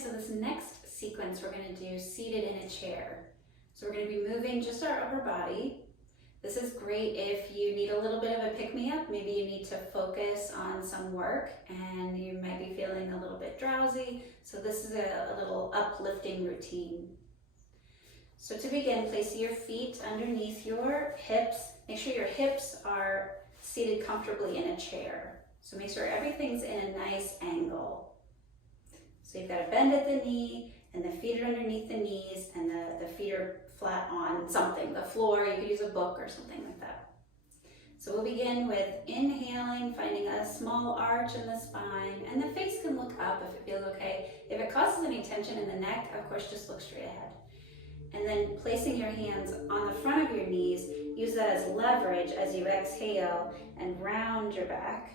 so this next sequence we're going to do seated in a chair. So we're going to be moving just our upper body. This is great if you need a little bit of a pick-me-up. Maybe you need to focus on some work and you might be feeling a little bit drowsy. So this is a little uplifting routine. So to begin, place your feet underneath your hips. Make sure your hips are seated comfortably in a chair. So make sure everything's in a nice angle. So you've got a bend at the knee, and the feet are underneath the knees, and the feet are flat on something, the floor. You could use a book or something like that. So we'll begin with inhaling, finding a small arch in the spine, and the face can look up if it feels okay. If it causes any tension in the neck, of course, just look straight ahead. And then placing your hands on the front of your knees, use that as leverage as you exhale and round your back.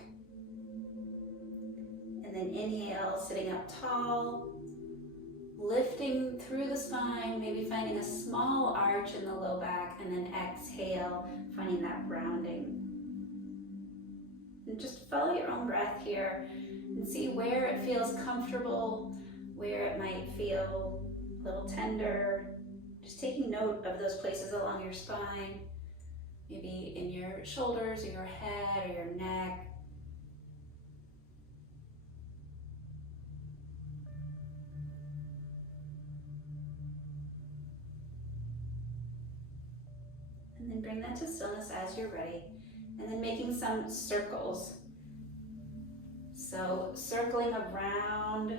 And then inhale, sitting up tall, lifting through the spine, maybe finding a small arch in the low back, and then exhale, finding that rounding. And just follow your own breath here and see where it feels comfortable, where it might feel a little tender. Just taking note of those places along your spine, maybe in your shoulders or your head or your neck. And then bring that to stillness as you're ready. And then making some circles. So circling around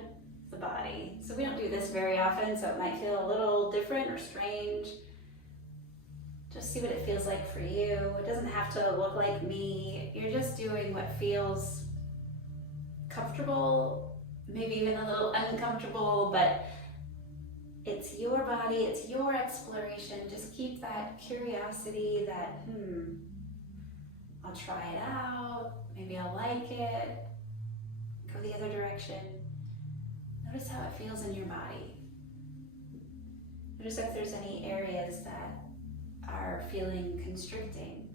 the body. So we don't do this very often, so it might feel a little different or strange. Just see what it feels like for you. It doesn't have to look like me. You're just doing what feels comfortable, maybe even a little uncomfortable, but it's your body, it's your exploration. Just keep that curiosity that, I'll try it out, maybe I'll like it, go the other direction. Notice how it feels in your body. Notice if there's any areas that are feeling constricting,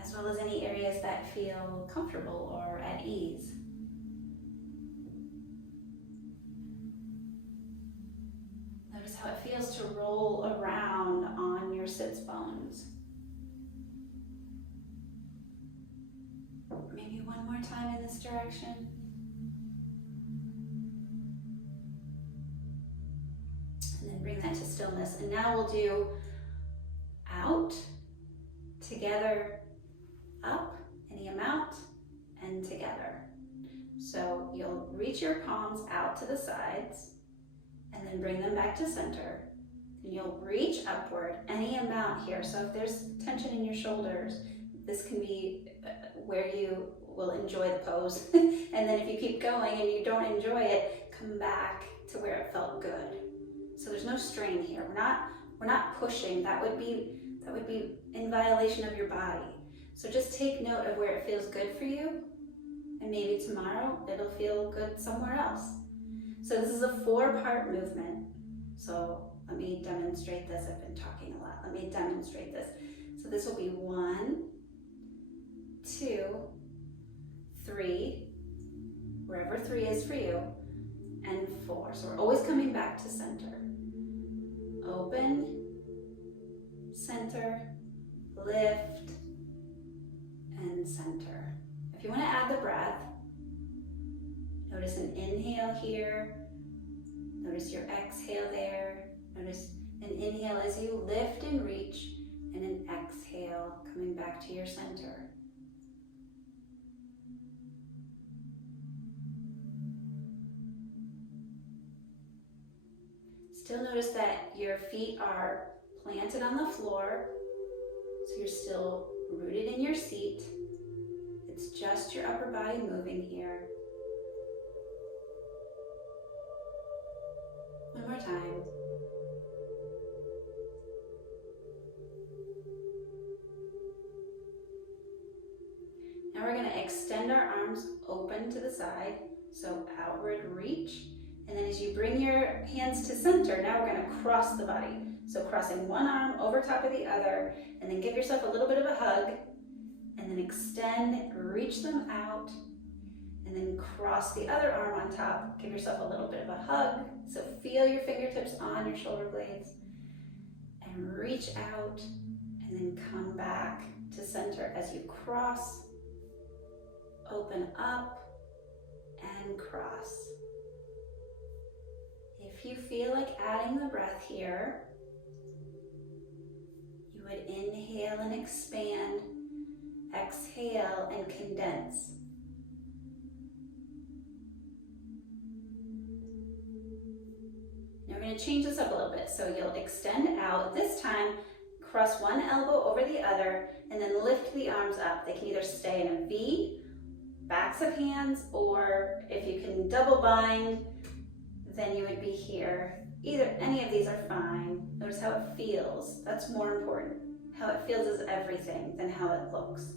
as well as any areas that feel comfortable or at ease. Notice how it feels to roll around on your sits bones. Maybe one more time in this direction. And then bring that to stillness. And now we'll do out, together, up, any amount, and together. So you'll reach your palms out to the sides and then bring them back to center. And you'll reach upward, any amount here. So if there's tension in your shoulders, this can be where you will enjoy the pose. And then if you keep going and you don't enjoy it, come back to where it felt good. So there's no strain here. We're not pushing. That would be in violation of your body. So just take note of where it feels good for you, and maybe tomorrow it'll feel good somewhere else. So this is a 4-part movement. So let me demonstrate this. I've been talking a lot. Let me demonstrate this. So this will be 1, 2, 3, wherever 3 is for you, and 4. So we're always coming back to center. Open, center, lift, and center. If you want to add the breath, notice an inhale here, notice your exhale there, notice an inhale as you lift and reach, and an exhale coming back to your center. Still notice that your feet are planted on the floor, so you're still rooted in your seat. It's just your upper body moving here. One more time. Now we're going to extend our arms open to the side, so outward reach. And then as you bring your hands to center, now we're going to cross the body. So crossing one arm over top of the other, and then give yourself a little bit of a hug, and then extend, reach them out, and and then cross the other arm on top. Give yourself a little bit of a hug. So feel your fingertips on your shoulder blades and reach out, and then come back to center as you cross, open up, and cross. If you feel like adding the breath here, you would inhale and expand, exhale and condense. Now we're going to change this up a little bit. So you'll extend out. This time, cross one elbow over the other and then lift the arms up. They can either stay in a V, backs of hands, or if you can double bind, then you would be here. Any of these are fine. Notice how it feels. That's more important. How it feels is everything than how it looks.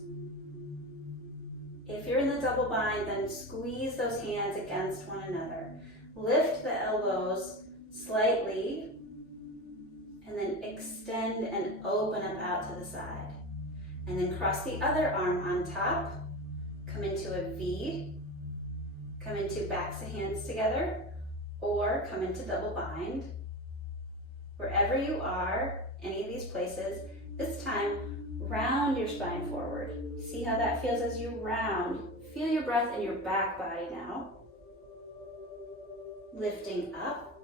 If you're in the double bind, then squeeze those hands against one another. Lift the elbows slightly, and then extend and open up out to the side. And then cross the other arm on top. Come into a V. Come into backs of hands together, or come into double bind. Wherever you are, any of these places, this time, round your spine forward. See how that feels as you round. Feel your breath in your back body now. Lifting up,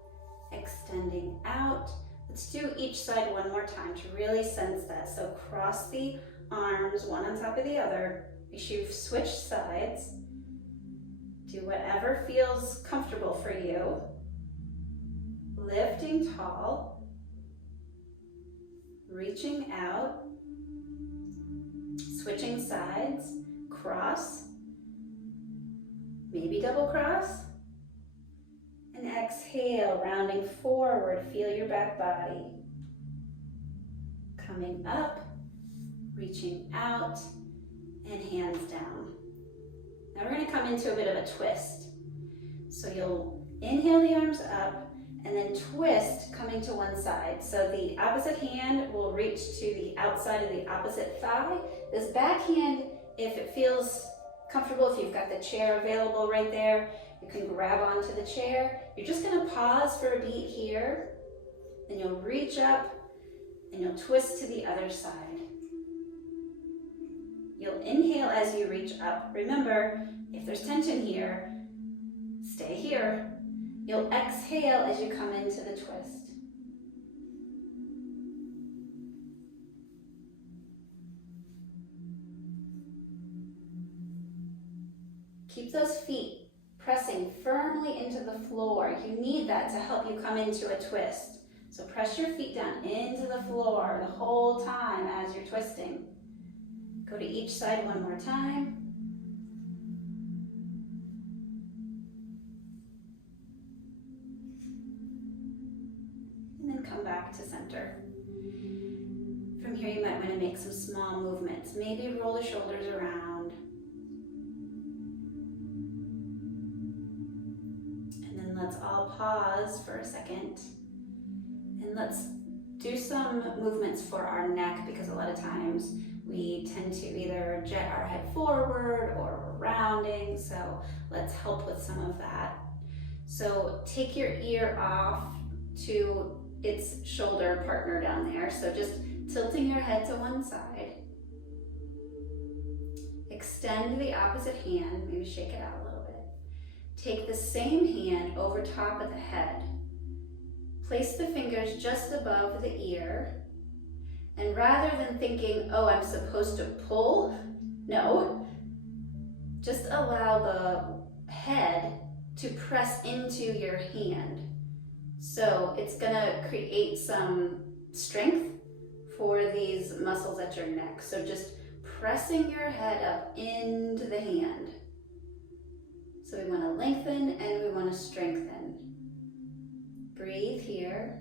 extending out. Let's do each side one more time to really sense that. So cross the arms, one on top of the other. Make sure you've switched sides. Do whatever feels comfortable for you. Lifting tall. Reaching out. Switching sides. Cross. Maybe double cross. And exhale, rounding forward. Feel your back body. Coming up. Reaching out. And hands down. Now we're going to come into a bit of a twist. So you'll inhale the arms up and then twist coming to one side. So the opposite hand will reach to the outside of the opposite thigh. This back hand, if it feels comfortable, if you've got the chair available right there, you can grab onto the chair. You're just going to pause for a beat here. Then you'll reach up and you'll twist to the other side. You'll inhale as you reach up. Remember, if there's tension here, stay here. You'll exhale as you come into the twist. Keep those feet pressing firmly into the floor. You need that to help you come into a twist. So press your feet down into the floor the whole time as you're twisting. Go to each side one more time. And then come back to center. From here, you might want to make some small movements. Maybe roll the shoulders around. And then let's all pause for a second. And let's do some movements for our neck, because a lot of times we tend to either jet our head forward or we're rounding, so let's help with some of that. So take your ear off to its shoulder partner down there, so just tilting your head to one side. Extend the opposite hand, maybe shake it out a little bit. Take the same hand over top of the head. Place the fingers just above the ear. And rather than thinking, oh, I'm supposed to pull, no, just allow the head to press into your hand. So it's gonna create some strength for these muscles at your neck. So just pressing your head up into the hand. So we wanna lengthen and we wanna strengthen. Breathe here.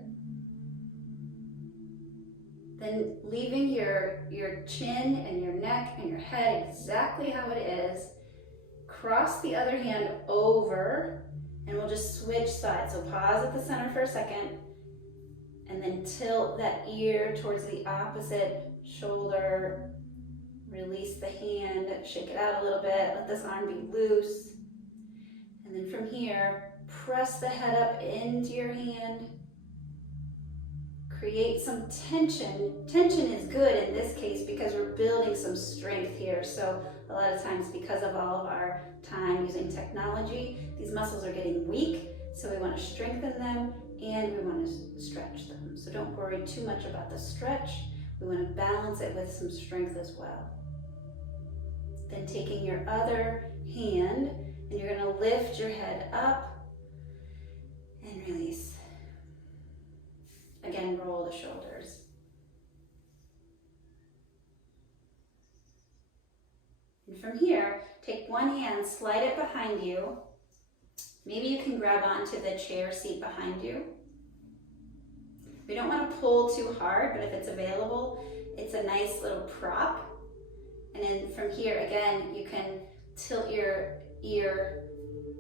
Then leaving your chin and your neck and your head exactly how it is. Cross the other hand over and we'll just switch sides. So pause at the center for a second and then tilt that ear towards the opposite shoulder. Release the hand, shake it out a little bit, let this arm be loose. And then from here, press the head up into your hand. Create some tension. Tension is good in this case because we're building some strength here. So a lot of times, because of all of our time using technology, these muscles are getting weak. So we want to strengthen them and we want to stretch them. So don't worry too much about the stretch. We want to balance it with some strength as well. Then taking your other hand and you're going to lift your head up and release. Again, roll the shoulders. And from here, take one hand, slide it behind you. Maybe you can grab onto the chair seat behind you. We don't want to pull too hard, but if it's available, it's a nice little prop. And then from here, again, you can tilt your ear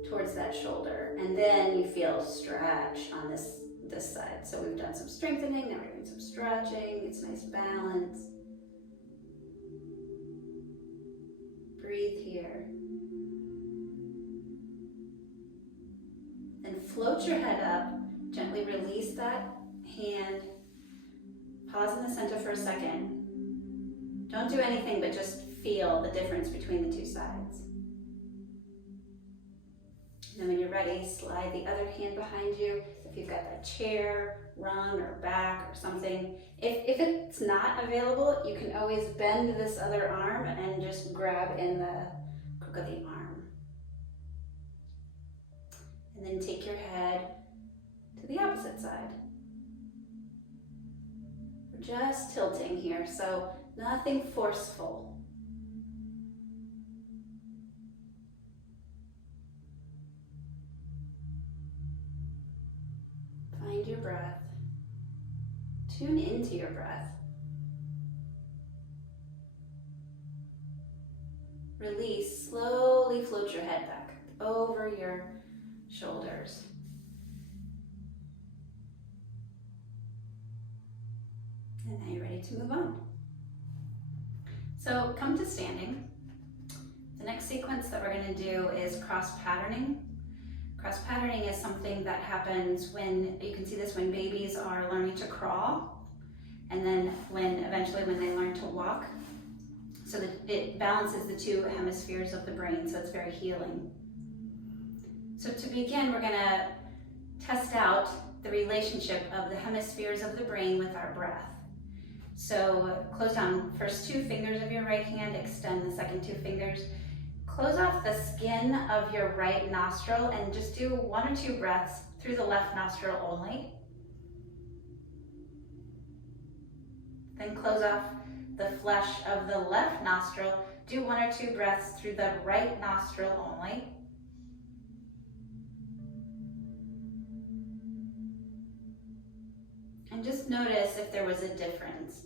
towards that shoulder. And then you feel stretch on this side. So we've done some strengthening, now we're doing some stretching. It's nice balance. Breathe here. Then float your head up, gently release that hand. Pause in the center for a second. Don't do anything but just feel the difference between the two sides. And then when you're ready, slide the other hand behind you. If you've got that chair, rung, or back, or something. If it's not available, you can always bend this other arm and just grab in the crook of the arm. And then take your head to the opposite side. We're just tilting here, so nothing forceful. Find your breath. Tune into your breath. Release, slowly float your head back over your shoulders. And now you're ready to move on. So come to standing. The next sequence that we're going to do is cross patterning. Cross patterning is something that happens when, you can see this when babies are learning to crawl, and then eventually when they learn to walk. So that it balances the two hemispheres of the brain, so it's very healing. So to begin, we're going to test out the relationship of the hemispheres of the brain with our breath. So close down first two fingers of your right hand, extend the second two fingers. Close off the skin of your right nostril and just do 1 or 2 breaths through the left nostril only. Then close off the flesh of the left nostril. Do 1 or 2 breaths through the right nostril only. And just notice if there was a difference.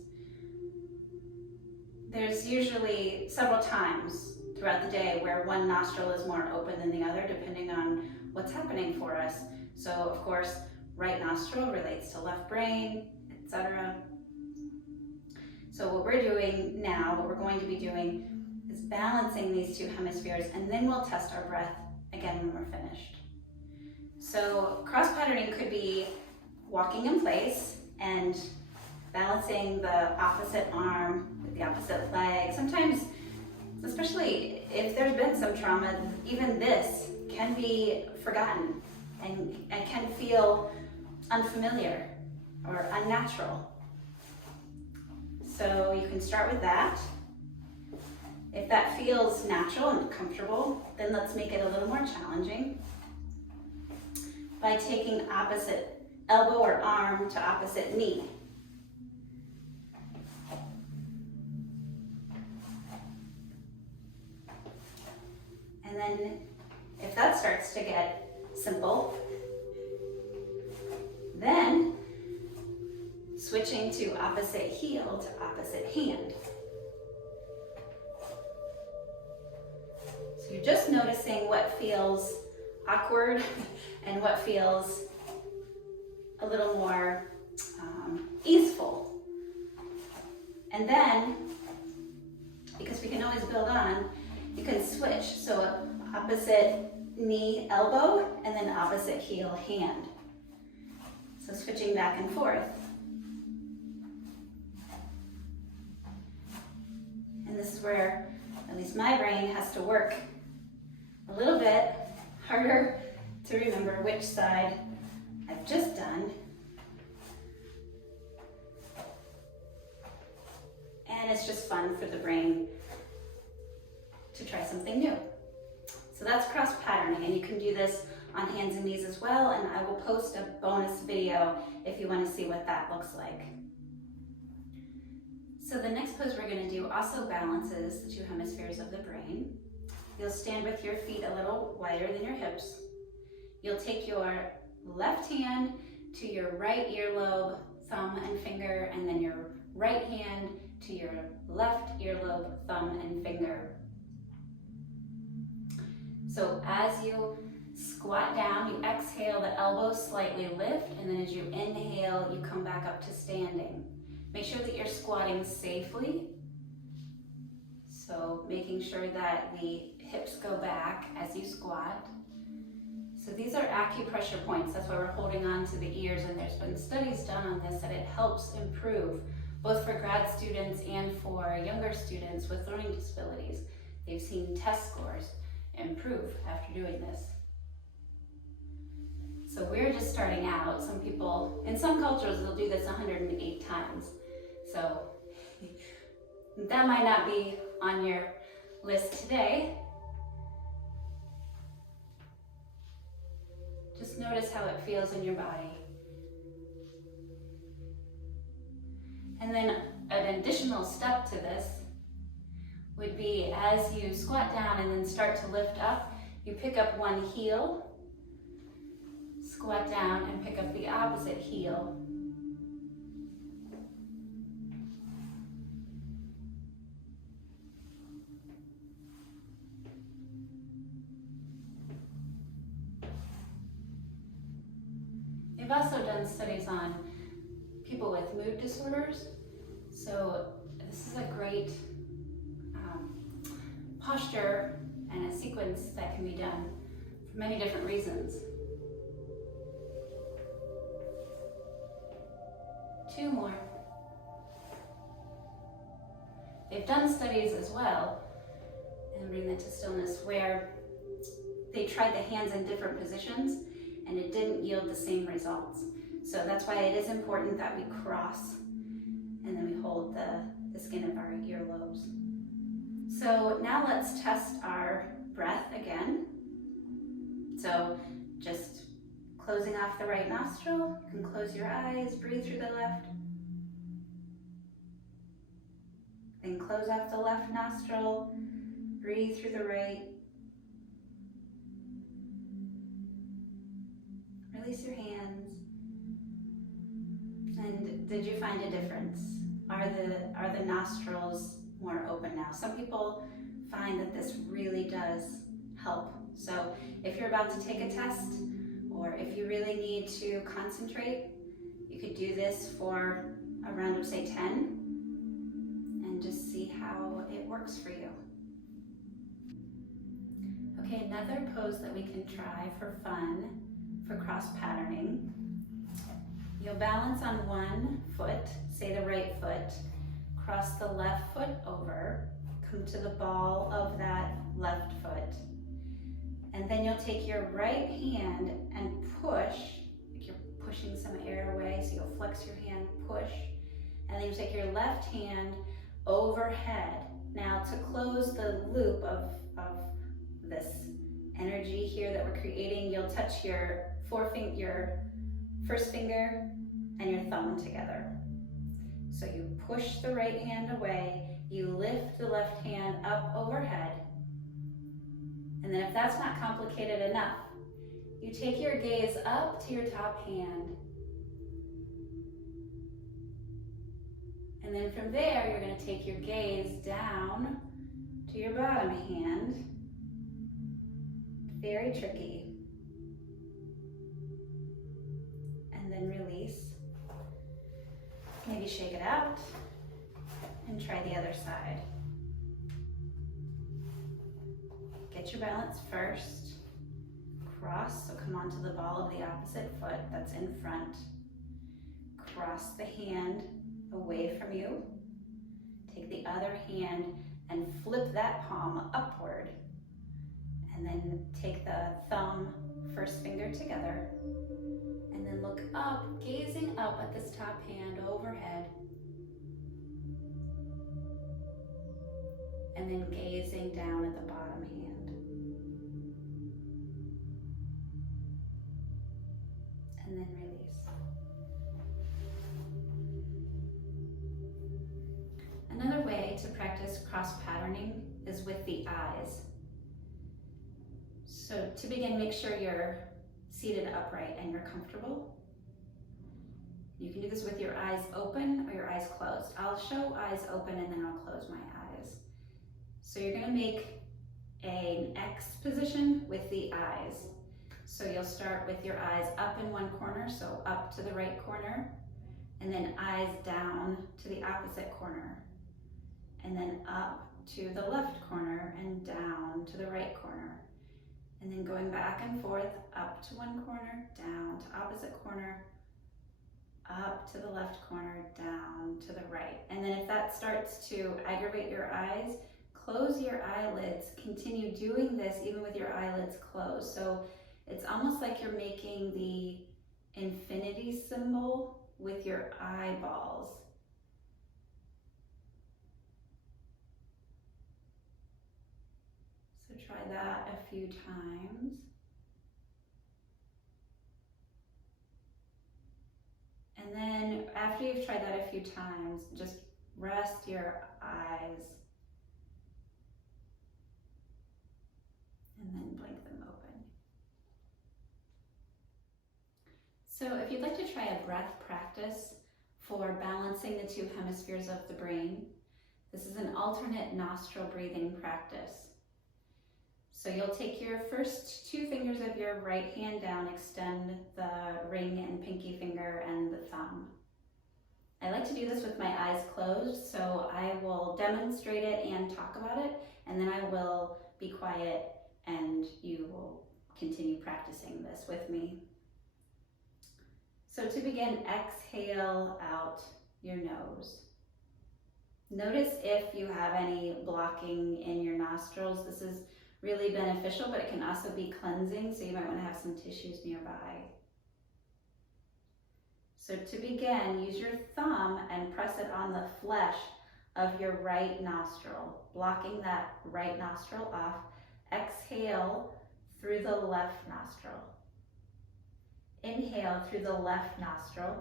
There's usually several times throughout the day where one nostril is more open than the other, depending on what's happening for us. So of course, right nostril relates to left brain, etc. So what we're doing now, what we're going to be doing, is balancing these two hemispheres, and then we'll test our breath again when we're finished. So cross patterning could be walking in place and balancing the opposite arm with the opposite leg. Sometimes, especially if there's been some trauma, even this can be forgotten and can feel unfamiliar or unnatural. So you can start with that. If that feels natural and comfortable, then let's make it a little more challenging by taking opposite elbow or arm to opposite knee. And then if that starts to get simple, then switching to opposite heel to opposite hand. So you're just noticing what feels awkward and what feels a little more easeful. And then, because we can always build on, you can switch. So opposite knee, elbow, and then opposite heel, hand. So switching back and forth. And this is where at least my brain has to work a little bit harder to remember which side I've just done. And it's just fun for the brain to try something new. So that's cross patterning, and you can do this on hands and knees as well, and I will post a bonus video if you want to see what that looks like. So the next pose we're going to do also balances the two hemispheres of the brain. You'll stand with your feet a little wider than your hips. You'll take your left hand to your right earlobe, thumb and finger, and then your right hand to your left earlobe, thumb and finger. So as you squat down, you exhale, the elbows slightly lift, and then as you inhale, you come back up to standing. Make sure that you're squatting safely. So making sure that the hips go back as you squat. So these are acupressure points. That's why we're holding on to the ears, and there's been studies done on this that it helps improve both for grad students and for younger students with learning disabilities. They've seen test scores improve after doing this. So we're just starting out. Some people, in some cultures, they'll do this 108 times. So that might not be on your list today. Just notice how it feels in your body. And then an additional step to this would be as you squat down and then start to lift up, you pick up one heel, squat down and pick up the opposite heel. They've also done studies on people with mood disorders. So this is a great posture and a sequence that can be done for many different reasons. 2 more. They've done studies as well, and bring that to stillness, where they tried the hands in different positions and it didn't yield the same results. So that's why it is important that we cross and then we hold the skin of our earlobes. So now let's test our breath again. So just closing off the right nostril, you can close your eyes, breathe through the left. Then close off the left nostril, breathe through the right. Release your hands. And did you find a difference? Are the nostrils more open now? Some people find that this really does help. So if you're about to take a test, or if you really need to concentrate, you could do this for a round of, say, 10, and just see how it works for you. Okay, another pose that we can try for fun, for cross patterning. You'll balance on one foot, say the right foot, cross the left foot over, come to the ball of that left foot, and then you'll take your right hand and push, like you're pushing some air away, so you'll flex your hand, push, and then you take your left hand overhead. Now to close the loop of this energy here that we're creating, you'll touch your first finger and your thumb together. So you push the right hand away, you lift the left hand up overhead, and then if that's not complicated enough, you take your gaze up to your top hand. And then from there, you're going to take your gaze down to your bottom hand. Very tricky. And then release. Maybe shake it out and try the other side. Get your balance first. come onto the ball of the opposite foot that's in front. Cross the hand away from you. Take the other hand and flip that palm upward. And then take the thumb, first finger together. And then look up, gazing up at this top hand overhead. And then gazing down at the bottom hand. And then release. Another way to practice cross-patterning is with the eyes. So to begin, make sure you're seated upright and you're comfortable. You can do this with your eyes open or your eyes closed. I'll show eyes open and then I'll close my eyes. So you're gonna make an X position with the eyes. So you'll start with your eyes up in one corner, so up to the right corner, and then eyes down to the opposite corner, and then up to the left corner and down to the right corner. And then going back and forth, up to one corner, down to opposite corner, up to the left corner, down to the right. And then if that starts to aggravate your eyes, close your eyelids. Continue doing this even with your eyelids closed. So it's almost like you're making the infinity symbol with your eyeballs. So try that a few times. And then after you've tried that a few times, just rest your eyes and then blink them open. So if you'd like to try a breath practice for balancing the two hemispheres of the brain, this is an alternate nostril breathing practice. So you'll take your first two fingers of your right hand down, extend the ring and pinky finger and the thumb. I like to do this with my eyes closed, so I will demonstrate it and talk about it, and then I will be quiet and you will continue practicing this with me. So to begin, exhale out your nose. Notice if you have any blocking in your nostrils. This is really beneficial, but it can also be cleansing, so you might want to have some tissues nearby. So to begin, use your thumb and press it on the flesh of your right nostril, blocking that right nostril off. Exhale through the left nostril. Inhale through the left nostril.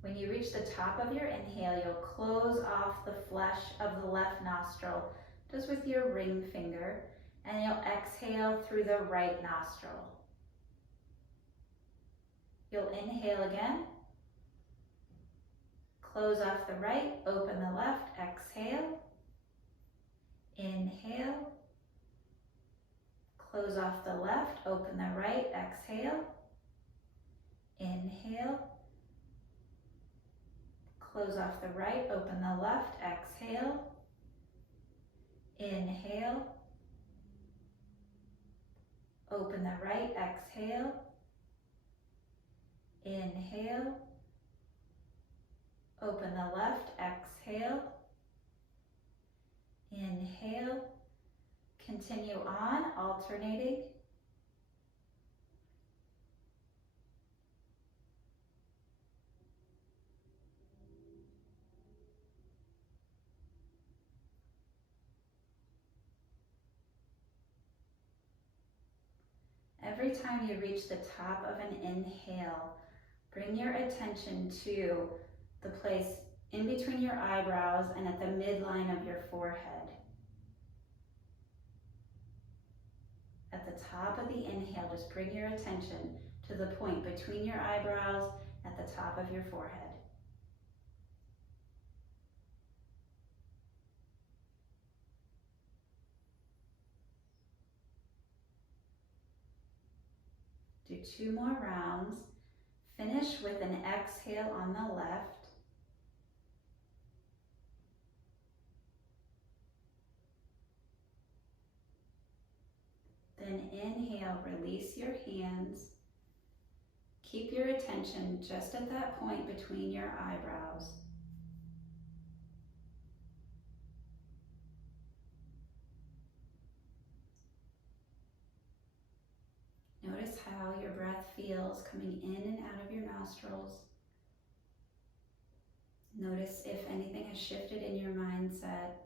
When you reach the top of your inhale, you'll close off the flesh of the left nostril just with your ring finger, and you'll exhale through the right nostril. You'll inhale again, close off the right, open the left, exhale, inhale, close off the left, open the right, exhale, inhale, close off the right, open the left, exhale, inhale, open the right, exhale, inhale, open the left, exhale, inhale, continue on, alternating. Every time you reach the top of an inhale, bring your attention to the place in between your eyebrows and at the midline of your forehead. At the top of the inhale, just bring your attention to the point between your eyebrows at the top of your forehead. Do 2 more rounds. Finish with an exhale on the left. Then inhale exhale, release your hands. Keep your attention just at that point between your eyebrows. Notice how your breath feels coming in and out of your nostrils. Notice if anything has shifted in your mindset.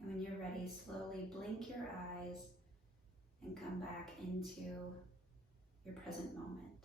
And when you're ready, slowly blink your eyes and come back into your present moment.